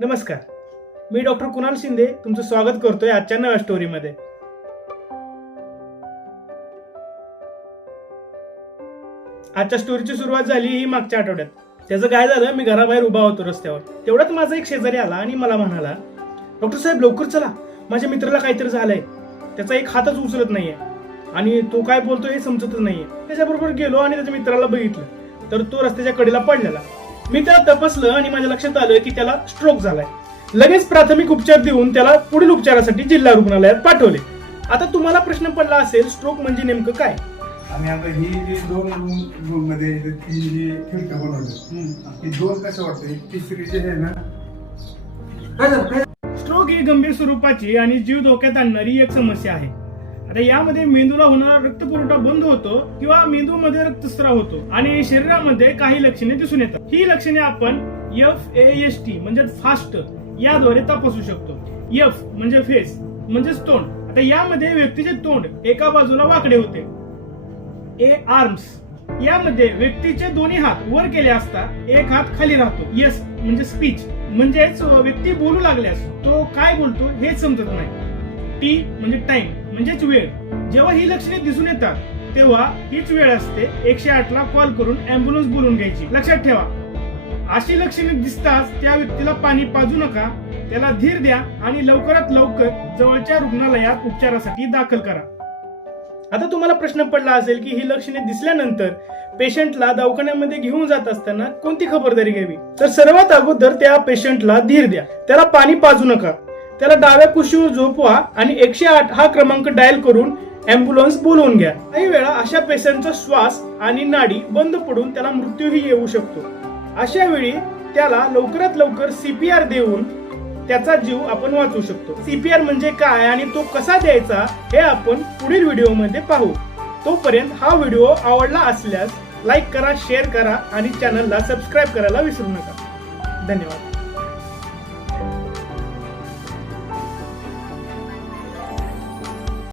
नमस्कार. मी डॉक्टर कुणाल शिंदे तुमचं स्वागत करतोय आजच्या नव्या स्टोरीमध्ये आजच्या स्टोरीची सुरुवात झाली ही मागच्या आठवड्यात. त्याचं काय झालं मी घराबाहेर उभा होतो रस्त्यावर. तेवढ्यात माझा एक शेजारी आला आणि मला म्हणाला डॉक्टर साहेब लवकर चला. माझ्या मित्राला काहीतरी झालंय. त्याचा एक हातच उचलत नाहीये. आणि तो काय बोलतो हे समजतच नाहीये. त्याच्याबरोबर गेलो आणि त्याच्या मित्राला बघितलं. तर तो रस्त्याच्या कडेला पडलेला. मी त्याला तपासलं आणि माझ्या लक्षात आलं की त्याला स्ट्रोक झालाय. लगेच प्राथमिक उपचार देऊन त्याला पुढील उपचारासाठी जिल्हा रुग्णालयात पाठवले. आता तुम्हाला प्रश्न पडला असेल स्ट्रोक म्हणजे नेमकं काय? आणि आता ही जी दोन रूम रूममध्ये जी तीन जी खिडक्या बनवल्या ही दोन कसं वाटतं तिसरी जी आहे ना स्ट्रोक ही गंभीर स्वरूपाची आणि जीव धोक्यात आणणारी एक समस्या आहे. आता यामध्ये मेंदूला होणारा रक्त पुरवठा बंद होतो किंवा मेंदूमध्ये रक्तस्राव होतो आणि शरीरामध्ये काही लक्षणे दिसून येतात. ही लक्षणे आपण एफ ए एस टी म्हणजे फास्ट याद्वारे तपासू शकतो. एफ म्हणजे फेस म्हणजेच तोंड. आता यामध्ये व्यक्तीचे तोंड एका बाजूला वाकडे होते. ए आर्म्स यामध्ये व्यक्तीचे दोन्ही हात वर केले असता एक हात खाली राहतो. यस म्हणजे स्पीच म्हणजेच व्यक्ती बोलू लागल्यास तो काय बोलतो हे समजत नाही. टी म्हणजे टाइम म्हणजेच वेळ. जेव्हा ही लक्षणे दिसून येतात तेव्हा हीच वेळ असते. एकशे आठ ला कॉल करून अँब्युलन्स बोलून घ्यायची. लक्षात ठेवा. अशी लक्षणे दिसताच त्या व्यक्तीला पाणी पाजू नका. त्याला धीर द्या आणि लवकरात लवकर जवळच्या रुग्णालयात उपचारासाठी दाखल करा. आता तुम्हाला प्रश्न पडला असेल की ही लक्षणे दिसल्यानंतर पेशंटला दवाखान्यामध्ये घेऊन जात असताना कोणती खबरदारी घ्यावी? तर सर्वात अगोदर त्या पेशंटला धीर द्या. त्याला पाणी पाजू नका. त्याला डाव्या कुशीवर झोपवा आणि एकशे आठ हा क्रमांक डायल करून अँब्युलन्स बोलवून घ्या. काही वेळा अशा पेशंटचा श्वास आणि नाडी बंद पडून त्याला मृत्यूही येऊ शकतो. अशा वेळी त्याला लवकरात लवकर सीपीआर देऊन त्याचा जीव आपण वाचवू शकतो. सीपीआर म्हणजे काय आणि तो कसा द्यायचा हे आपण पुढील व्हिडिओमध्ये पाहू. तोपर्यंत हा व्हिडिओ आवडला असल्यास लाईक करा शेअर करा आणि चॅनलला सबस्क्राईब करायला विसरू नका. धन्यवाद.